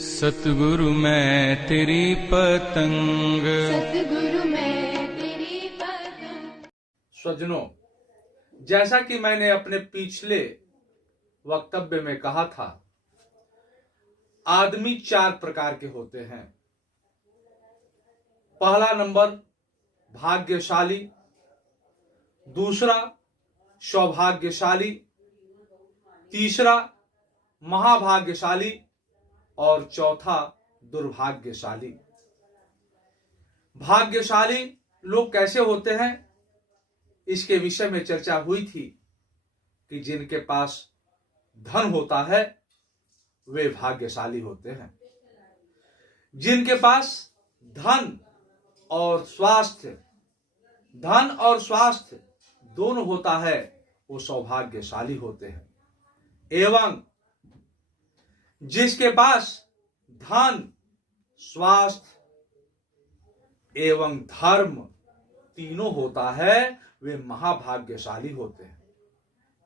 सतगुरु मैं तेरी पतंग। सतगुरु मैं तेरी पतंग। स्वजनों, जैसा कि मैंने अपने पिछले वक्तव्य में कहा था, आदमी 4 प्रकार के होते हैं। पहला नंबर भाग्यशाली, दूसरा सौभाग्यशाली, तीसरा महाभाग्यशाली और चौथा दुर्भाग्यशाली। भाग्यशाली लोग कैसे होते हैं, इसके विषय में चर्चा हुई थी कि जिनके पास धन होता है वे भाग्यशाली होते हैं। जिनके पास धन और स्वास्थ्य दोनों होता है वो सौभाग्यशाली होते हैं। एवं जिसके पास धन, स्वास्थ्य एवं धर्म तीनों होता है वे महाभाग्यशाली होते हैं।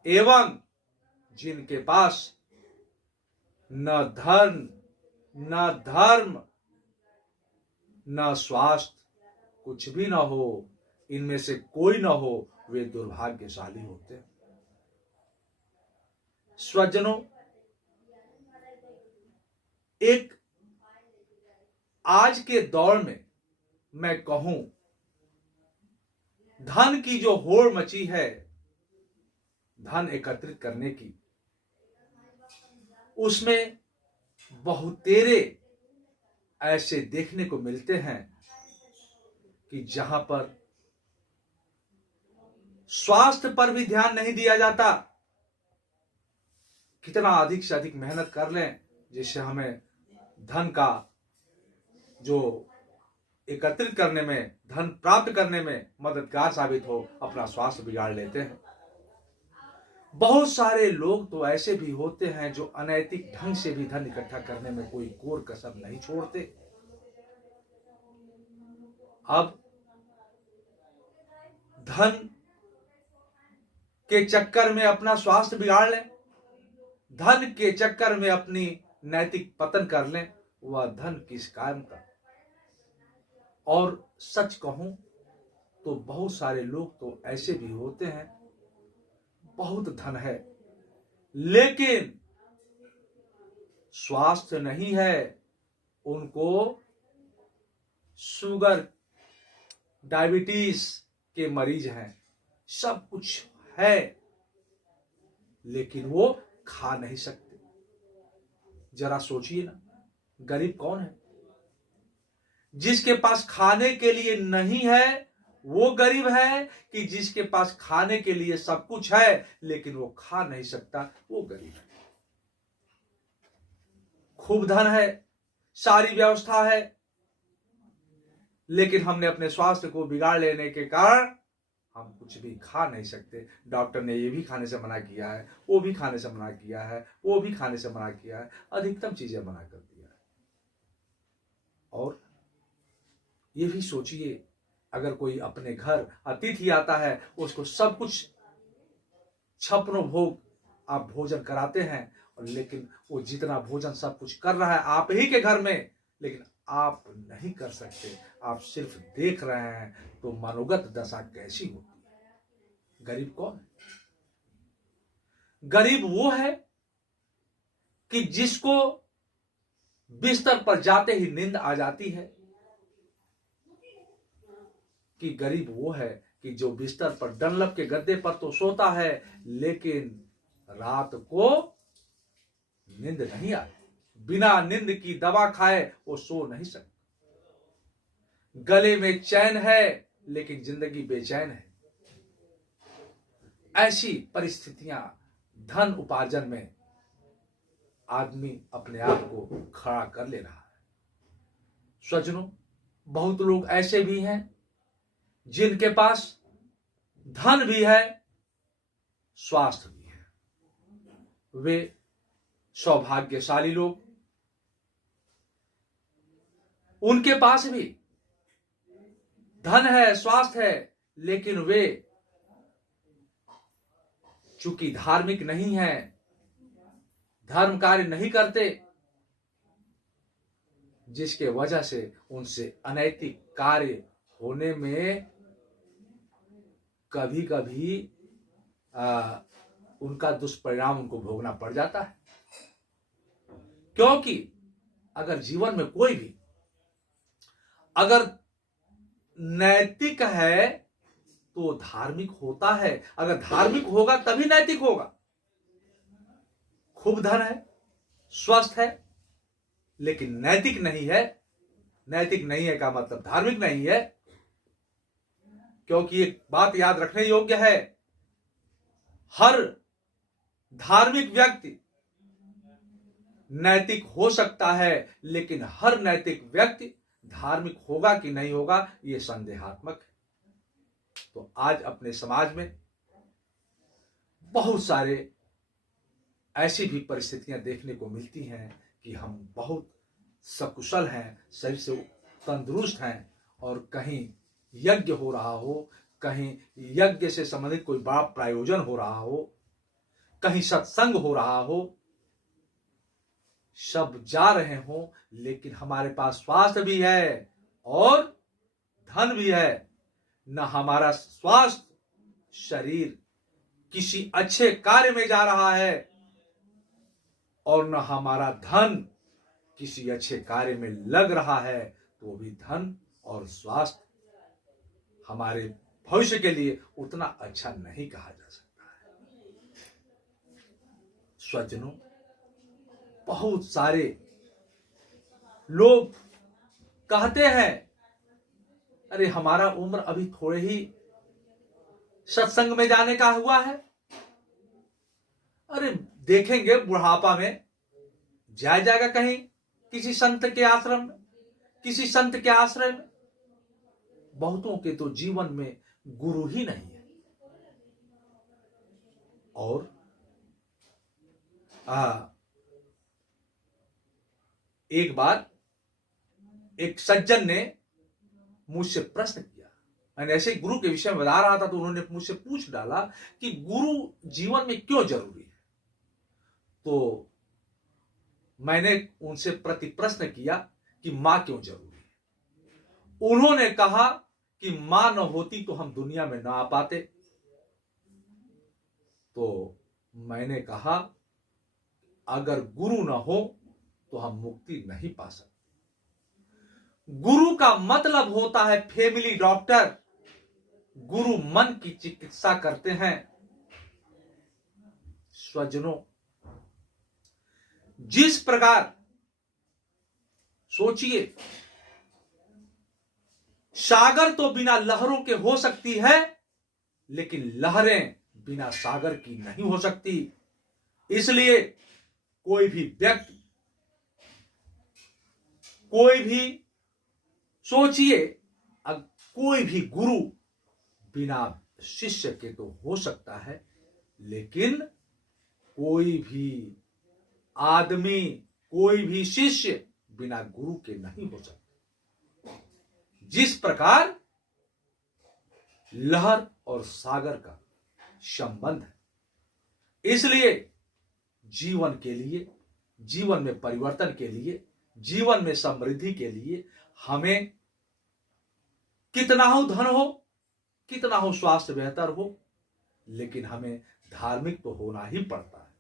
एवं जिनके पास न धन, न धर्म, न स्वास्थ्य, कुछ भी न हो, इनमें से कोई न हो, वे दुर्भाग्यशाली होते हैं। स्वजनों, एक आज के दौर में मैं कहूं, धन की जो होड़ मची है, धन एकत्रित करने की, उसमें बहुतेरे ऐसे देखने को मिलते हैं कि जहां पर स्वास्थ्य पर भी ध्यान नहीं दिया जाता। कितना अधिक से अधिक मेहनत कर लें जिससे हमें धन का जो एकत्रित करने में, धन प्राप्त करने में मददगार साबित हो, अपना स्वास्थ्य बिगाड़ लेते हैं। बहुत सारे लोग तो ऐसे भी होते हैं जो अनैतिक ढंग से भी धन इकट्ठा करने में कोई कोर कसर नहीं छोड़ते। अब धन के चक्कर में अपना स्वास्थ्य बिगाड़ लें, धन के चक्कर में अपनी नैतिक पतन कर लें, वह धन किस काम का। और सच कहूं तो बहुत सारे लोग तो ऐसे भी होते हैं, बहुत धन है लेकिन स्वास्थ्य नहीं है। उनको शुगर, डायबिटीज के मरीज हैं, सब कुछ है लेकिन वो खा नहीं सकते। जरा सोचिए ना, गरीब कौन है? जिसके पास खाने के लिए नहीं है वो गरीब है, कि जिसके पास खाने के लिए सब कुछ है लेकिन वो खा नहीं सकता, वो गरीब है। खूब धन है, सारी व्यवस्था है, लेकिन हमने अपने स्वास्थ्य को बिगाड़ लेने के कारण हम कुछ भी खा नहीं सकते। डॉक्टर ने ये भी खाने से मना किया है, वो भी खाने से मना किया है, वो भी खाने से मना किया है, अधिकतम चीजें मना कर दिया है। और ये भी सोचिए, अगर कोई अपने घर अतिथि आता है, उसको सब कुछ छप्पनों भोग आप भोजन कराते हैं, और लेकिन वो जितना भोजन सब कुछ कर रहा है आप ही के घर में, लेकिन आप नहीं कर सकते, आप सिर्फ देख रहे हैं, तो मनोगत दशा कैसी होती है? गरीब कौन है? गरीब वो है कि जिसको बिस्तर पर जाते ही नींद आ जाती है, कि गरीब वो है कि जो बिस्तर पर डनलप के गद्दे पर तो सोता है लेकिन रात को नींद नहीं आती, बिना नींद की दवा खाए वो सो नहीं सकता। गले में चैन है लेकिन जिंदगी बेचैन है। ऐसी परिस्थितियां धन उपार्जन में आदमी अपने आप को खड़ा कर ले रहा है। स्वजनों, बहुत लोग ऐसे भी हैं जिनके पास धन भी है, स्वास्थ्य भी है, वे सौभाग्यशाली लोग। उनके पास भी धन है, स्वास्थ्य है, लेकिन वे चूंकि धार्मिक नहीं है, धर्म कार्य नहीं करते, जिसके वजह से उनसे अनैतिक कार्य होने में कभी कभी उनका दुष्परिणाम उनको भोगना पड़ जाता है। क्योंकि अगर जीवन में कोई भी अगर नैतिक है तो धार्मिक होता है, अगर धार्मिक होगा तभी नैतिक होगा। खूब धन है, स्वस्थ है, लेकिन नैतिक नहीं है। नैतिक नहीं है का मतलब धार्मिक नहीं है। क्योंकि एक बात याद रखने योग्य है, हर धार्मिक व्यक्ति नैतिक हो सकता है, लेकिन हर नैतिक व्यक्ति धार्मिक होगा कि नहीं होगा यह संदेहात्मक है। तो आज अपने समाज में बहुत सारे ऐसी भी परिस्थितियां देखने को मिलती हैं कि हम बहुत सकुशल हैं, शरीर से तंदुरुस्त हैं, और कहीं यज्ञ हो रहा हो, कहीं यज्ञ से संबंधित कोई बड़ा प्रायोजन हो रहा हो, कहीं सत्संग हो रहा हो, सब जा रहे हो, लेकिन हमारे पास स्वास्थ्य भी है और धन भी है। न हमारा स्वास्थ्य शरीर किसी अच्छे कार्य में जा रहा है और न हमारा धन किसी अच्छे कार्य में लग रहा है, तो भी धन और स्वास्थ्य हमारे भविष्य के लिए उतना अच्छा नहीं कहा जा सकता है। स्वजनों, बहुत सारे लोग कहते हैं, अरे हमारा उम्र अभी थोड़े ही सत्संग में जाने का हुआ है, अरे देखेंगे बुढ़ापा में जाएगा कहीं किसी संत के आश्रम में, किसी संत के आश्रय में। बहुतों के तो जीवन में गुरु ही नहीं है। और एक बार एक सज्जन ने मुझसे प्रश्न किया, मैंने ऐसे गुरु के विषय में बता रहा था, तो उन्होंने मुझसे पूछ डाला कि गुरु जीवन में क्यों जरूरी है। तो मैंने उनसे प्रति प्रश्न किया कि मां क्यों जरूरी है। उन्होंने कहा कि मां न होती तो हम दुनिया में न आ पाते। तो मैंने कहा अगर गुरु न हो तो हम मुक्ति नहीं पा सकते। गुरु का मतलब होता है फैमिली डॉक्टर। गुरु मन की चिकित्सा करते हैं। स्वजनों, जिस प्रकार सोचिए, सागर तो बिना लहरों के हो सकती है, लेकिन लहरें बिना सागर की नहीं हो सकती। इसलिए कोई भी व्यक्ति, कोई भी सोचिए, कोई भी गुरु बिना शिष्य के तो हो सकता है, लेकिन कोई भी आदमी, कोई भी शिष्य बिना गुरु के नहीं हो सकता। जिस प्रकार लहर और सागर का संबंध है, इसलिए जीवन के लिए, जीवन में परिवर्तन के लिए, जीवन में समृद्धि के लिए हमें कितना हो धन हो, कितना हो स्वास्थ्य बेहतर हो, लेकिन हमें धार्मिक तो होना ही पड़ता है।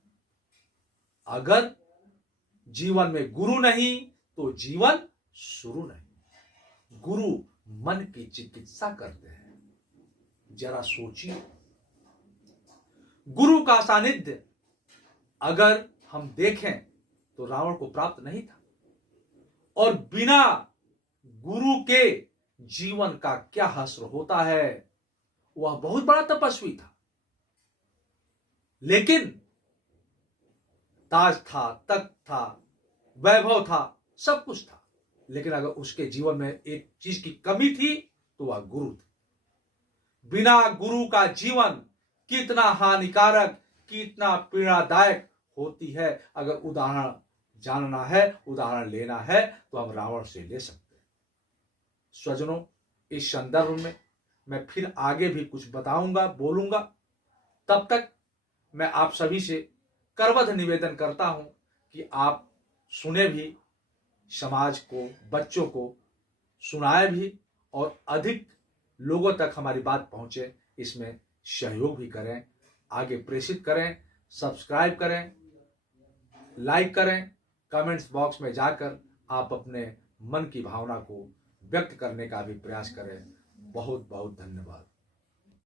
अगर जीवन में गुरु नहीं तो जीवन शुरू नहीं। गुरु मन की चिकित्सा करते हैं। जरा सोचिए, गुरु का सानिध्य अगर हम देखें तो रावण को प्राप्त नहीं था, और बिना गुरु के जीवन का क्या हश्र होता है। वह बहुत बड़ा तपस्वी था, लेकिन ताज था, तख्त था, वैभव था, सब कुछ था, लेकिन अगर उसके जीवन में एक चीज की कमी थी तो वह गुरु थी। बिना गुरु का जीवन कितना हानिकारक, कितना पीड़ादायक होती है। अगर उदाहरण जानना है, उदाहरण लेना है, तो हम रावण से ले सकते हैं। स्वजनों, इस संदर्भ में मैं फिर आगे भी कुछ बताऊंगा, बोलूंगा। तब तक मैं आप सभी से करबद्ध निवेदन करता हूं कि आप सुने भी, समाज को, बच्चों को सुनाए भी और अधिक लोगों तक हमारी बात पहुंचे, इसमें सहयोग भी करें, आगे प्रेषित करें, सब्सक्राइब करें, लाइक करें, कमेंट्स बॉक्स में जाकर आप अपने मन की भावना को व्यक्त करने का भी प्रयास करें। बहुत बहुत धन्यवाद।